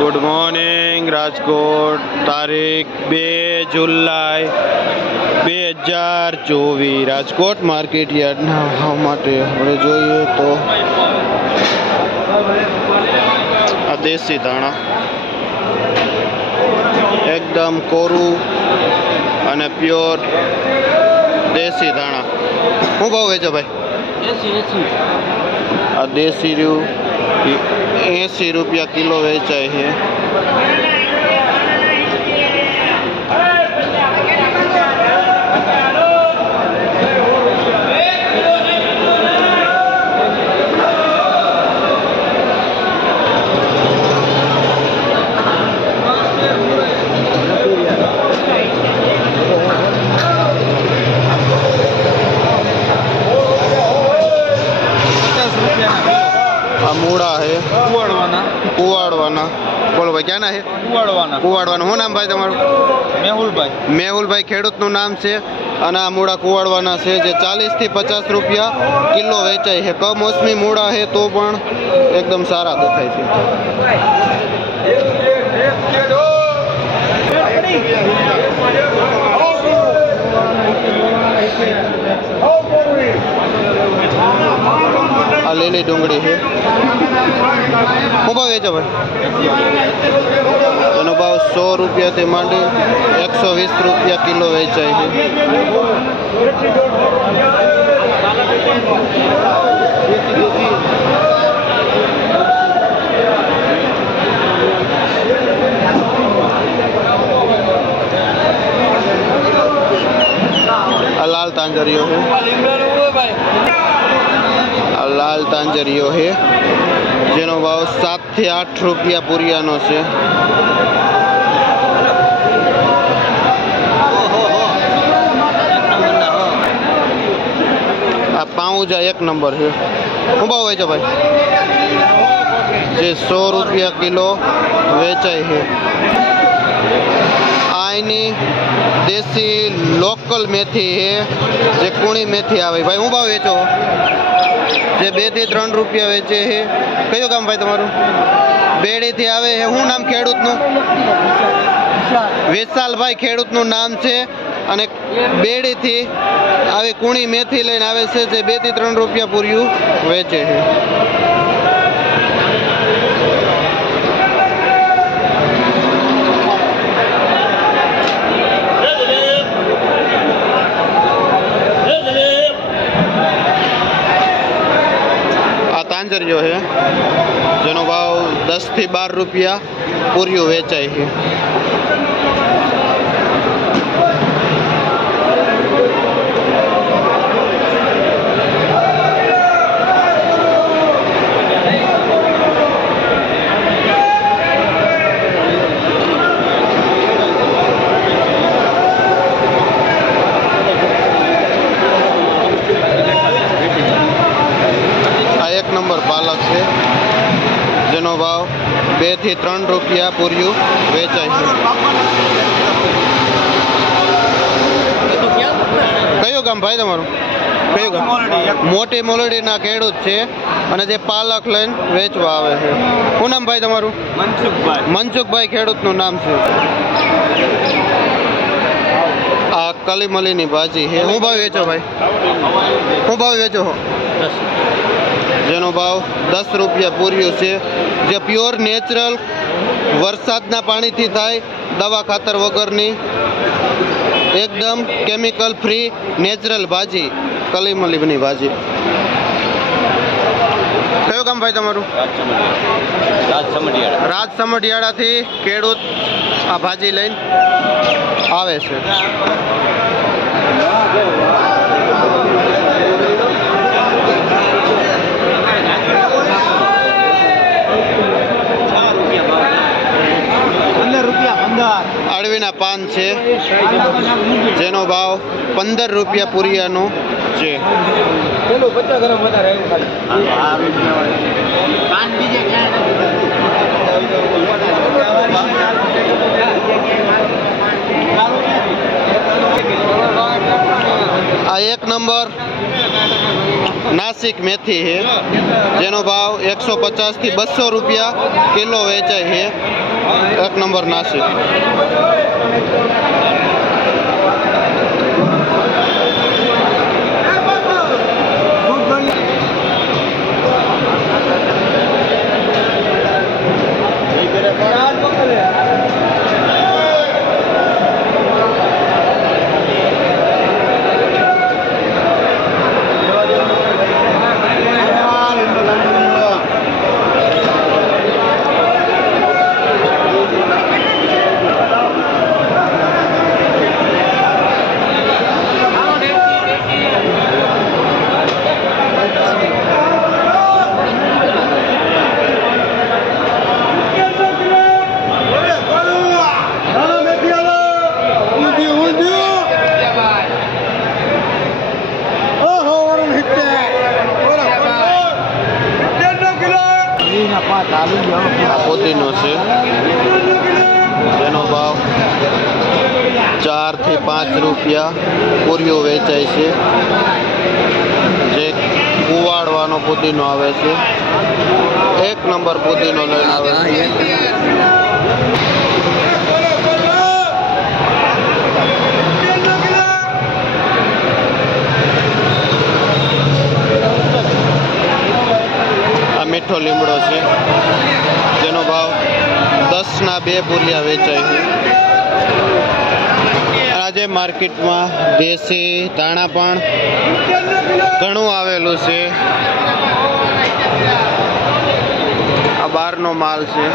Good morning Rajkot, તારીખ 2 જુલાઈ 2024 Rajkot market યાર્ડના ભાવ માટે આપણે જોઈએ તો આ દેશી ધાણા એકદમ કોરું અને પ્યોર દેશી ધાણા શું ભાવ વેચો ભાઈ? આ દેશી રહ્યું 80 રૂપિયા કિલો વેચાય છે. मूड़ा है कुवाड़वाना बोलो भाई क्या ना है कुवाड़वाना શું નામ ભાઈ તમારું? મેહુલભાઈ ખેડૂતનું નામ છે અને આ મૂળા કુવાડવાના છે જે 40 થી 50 રૂપિયા કિલો વેચાય છે. કમોસમી મૂળા છે તો પણ એકદમ સારા દેખાય છે. આ લીલી ડુંગળી છે. શું ભાવ વેચો ભાઈ? એનો ભાવ 100 રૂપિયાથી માંડી 120 રૂપિયા કિલો વેચાય છે. આ લાલ તાંજરીઓ છે. લાલ તાંજરીઓ છે જેનો ભાવ 7 થી 8 રૂપિયા પૂરિયાનો છે. આ પાઉંજા 1 નંબર છે. શું ભાવ વેચો ભાઈ? જે 100 રૂપિયા કિલો વેચાય છે. આ એની દેશી લોકલ મેથી છે જે કુણી મેથી આવે ભાઈ. શું ભાવ વેચો? જે 2 થી 3 રૂપિયા વેચે છે. કયું ગામ ભાઈ તમારું? બેડીથી આવે છે. શું નામ ખેડૂતનું? વિશાલભાઈ ખેડૂતનું નામ છે અને બેડીથી આવી કુણી મેથી લઈને આવે છે જે 2 થી 3 રૂપિયા પૂર્યું વેચે છે. તાંજરીઓ છે જેનો ભાવ 10 થી 12 રૂપિયા પૂર્યું વેચાય છે. નંબર પાલક છે જેનો ભાવ 2 થી 3 રૂપિયા પૂર્યું વેચાય છે. કયું ગામ ભાઈ તમારું? કયું ગામ? મોટી મોલડીના ખેડૂત છે અને જે પાલક લઈને વેચવા આવે છે. શું નામ ભાઈ તમારું? મનસુખભાઈ ખેડૂતનું નામ છે. આ કલીમલીની ભાજી છે. શું ભાવ વેચો ભાઈ? શું ભાવ વેચો? જેનો ભાવ 10 રૂપિયા પૂર્યું છે. જે પ્યોર નેચરલ વરસાદના પાણીથી થાય, દવા ખાતર વગરની એકદમ કેમિકલ ફ્રી નેચરલ ભાજી કલીમલીની ભાજી. કયું ગામ ભાઈ તમારું? રાજસમઢિયાળાથી ખેડૂત આ ભાજી લઈને આવે છે. અળવીના પાન છે જેનો ભાવ 15 રૂપિયા પૂરિયાનો છે. આ 1 નંબર नासिक मेथी है जेनो भाव 150 થી 200 रुपया किलो वेचाय है। એક નંબર નાસિક. આ પોતીનો છે જેનો ભાવ 4 થી 5 રૂપિયા પૂરીઓ વેચાય છે. જે કુવાડવાનો પુદીનો આવે છે. એક નંબર પુદીનો લઈને આવે છે. આ મીઠો લીમડો છે જેનો ભાવ 10ના 2 પૂરિયા વેચાય છે. આજે માર્કેટમાં દેશી ધાણા પણ ઘણું આવેલું છે. આ બહારનો માલ છે.